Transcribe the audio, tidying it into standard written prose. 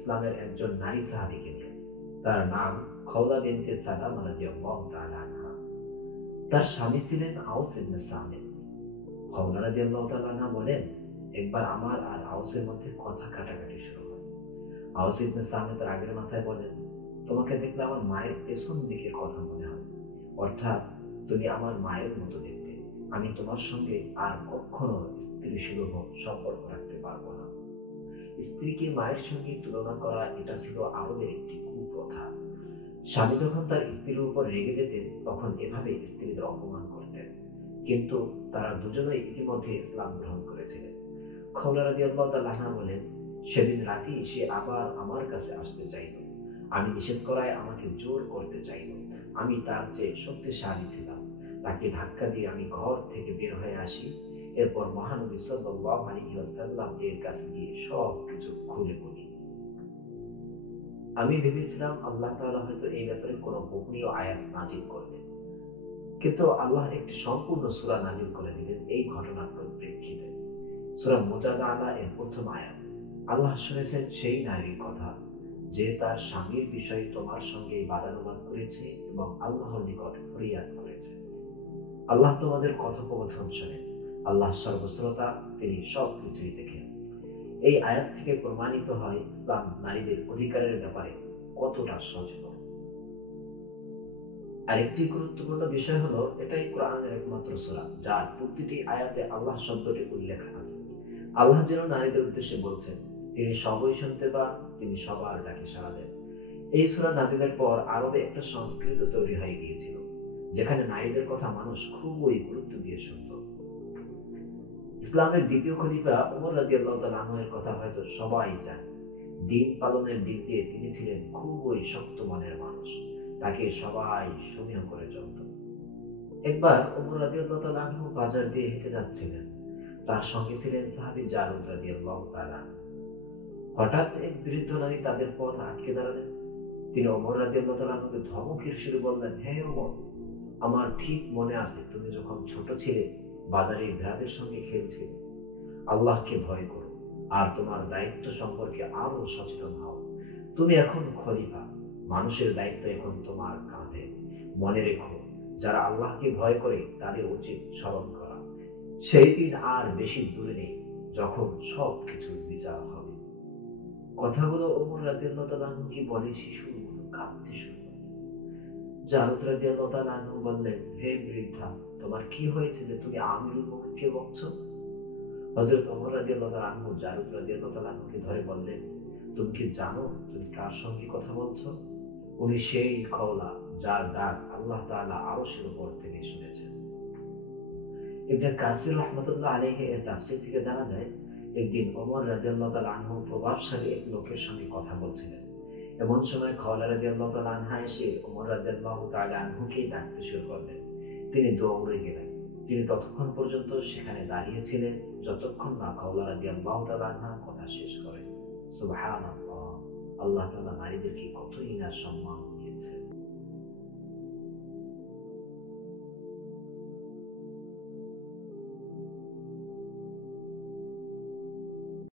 ইসলামের একজন নারী সাহাবীকে নিয়ে। তার নাম খওলা বিনতে সালামা রাদিয়াল্লাহু তাআলা আনহা। তার স্বামী ছিলেন আউস ইবনে সামিত। খওলা রাদিয়াল্লাহু তাআলা আনহা বলেন, একবার আমার আর আউসের মধ্যে কথা কাটাকাটি শুরু হয়। আউস ইবনে সামিত রাগের মাথায় বলেন, তোমাকে দেখলে আমার মায়ের পেছন দিকের কথা মনে হয়, অর্থাৎ তুমি আমার মায়ের মতো দেখতে। আমি তোমার সঙ্গে আর কখনো স্ত্রী সুলভ সম্পর্ক রাখতে পারবো না। স্ত্রীকে মায়ের সঙ্গে তুলনা করা এটা ছিল আরবের একটি কুপ্রথা। স্বামী যখন তার স্ত্রীর উপর রেগে যেতেন তখন এভাবে স্ত্রীদের অপমান করতেন। কিন্তু তারা দুজনেই ইতিমধ্যে ইসলাম গ্রহণ করেছিলেন। খওলা রাদিয়াল্লাহু তাআলা আনহা বলেন, সেদিন রাতেই সে আবার আমার কাছে আসতে চাইল। আমি নিষেধ করায় আমাকে জোর করতে চাইল। আমি তার চেয়ে শক্তিশালী ছিলাম। তাকে ধাক্কা দিয়ে আমি ঘর থেকে বের হয়ে আসি। এরপর মহানবী সাল্লাল্লাহু আলাইহি ওয়াসাল্লাম এর কাছে গিয়ে সবকিছু খুলে বলি। আমি ভেবেছিলাম আল্লাহ তাআলা হয়তো এই ব্যাপারে কোনো গোপনীয় আয়াত নাজিল করবেন, কিন্তু আল্লাহ একটি সম্পূর্ণ সূরা নাজিল করে দিলেন এই ঘটনার পরিপ্রেক্ষিতে। সূরা মুজাদালা এর প্রথম আয়াত। আল্লাহ শুনেছেন সেই নারীর কথা, যে তার স্বামীর বিষয়ে তোমার সঙ্গে বাদানুবাদ করেছে এবং আল্লাহর নিকট ফরিয়াদ করেছে। আল্লাহ তোমাদের কথোপকথন শোনেন। আল্লাহ সর্বশ্রোতা, তিনি সবকিছুই দেখেন। এই আয়াত থেকে প্রমাণিত হয় ইসলাম নারীদের অধিকারের ব্যাপারে কতটা সচেতন। আরেকটি গুরুত্বপূর্ণ বিষয় হলো, এটাই কোরআনের একমাত্র সূরা যার প্রতিটি আয়াতে আল্লাহ শব্দটি উল্লেখ আছে। আল্লাহ যেন নারীদের উদ্দেশ্যে বলছেন, তিনি সবই শুনতে পান, তিনি সবার ডাকে সাড়া দেন। এই সূরা নাজিলের পর আরবে একটা সংস্কৃতি তৈরি হয়ে গিয়েছিল, যেখানে নারীদের কথা মানুষ খুবই গুরুত্ব দিয়ে শুনত। ইসলামের দ্বিতীয় খলিফা ওমর রাদিয়াল্লাহু তাআলা আনহু এর কথা হয়তো সবাই জানে। দিন পালনের দিক দিয়ে তিনি ছিলেন খুবই শক্ত মনের মানুষ। তাকে সবাই সমীহ করে চলত। একবার ওমর রাদিয়াল্লাহু তাআলা আনহু বাজার দিয়ে হেঁটে যাচ্ছিলেন। তার সঙ্গে ছিলেন সাহাবী জারুদ রাদিয়াল্লাহু তাআলা আনহু। হঠাৎ এক বৃদ্ধ নারী তাদের পথ আটকে দাঁড়ালেন। তিনি ওমর রাদিয়াল্লাহু তাআলা আনহুকে ধমকের সুরে বললেন, হে ওমর, আমার ঠিক মনে আছে তুমি যখন ছোট ছিলে বাজারে ভেড়াদের সঙ্গে খেলছিলে। আল্লাহকে ভয় করো আর তোমার দায়িত্ব সম্পর্কে আরো সচেতন হও। তুমি এখন খলিফা, মানুষের দায়িত্ব এখন তোমার কাঁধে। মনে রেখো, যারা আল্লাহকে ভয় করে তাদের উচিত স্মরণ করা। সেই দিন আর বেশি দূরে নেই যখন সবকিছুর বিচার হবে। কথাগুলো ওমর রাদিয়াল্লাহু তাআলা আনহু কি বলে শিশুর মতো কাঁদতে শুরু করলেন। জারুদ রাদিয়াল্লাহু তাআলা আনহু বললেন, হে বৃদ্ধা, তোমার কি হয়েছে যে তুমি আমিরুল মুমিনকে বকছো? হযরত ওমর রাদিয়াল্লাহু তাআলা আনহু জারুদ রাদিয়াল্লাহু তাআলা আনহুকে ধরে বললেন, তুমি কি জানো তুমি কার সঙ্গে কথা বলছো? উনি সেই খওলা যার ডাক আল্লাহ তাআলা আরশের উপর থেকে শুনেছেন। ইবনে কাসির রাহমাতুল্লাহ আলাইহি এর তাফসীর থেকে জানা যায়, একদিন ওমর রাদিয়াল্লাহু তাআলা আনহু প্রভাবশালী এক লোকের সঙ্গে কথা বলছিলেন। এমন সময় খওলা রাদিয়াল্লাহু তাআলা আনহা এসে ওমর রাদিয়াল্লাহু তাআলা আনহুকেই ডাকতে শুরু করলেন। তিনি দৌড়ে গেলেন। তিনি ততক্ষণ পর্যন্ত সেখানে দাঁড়িয়ে ছিলেন যতক্ষণ না খওলা রাদিয়াল্লাহু তাআলা আনহা কথা শেষ করেন। সুবহানাল্লাহ! আল্লাহ তাআলা নারীদেরকে কতই না সম্মান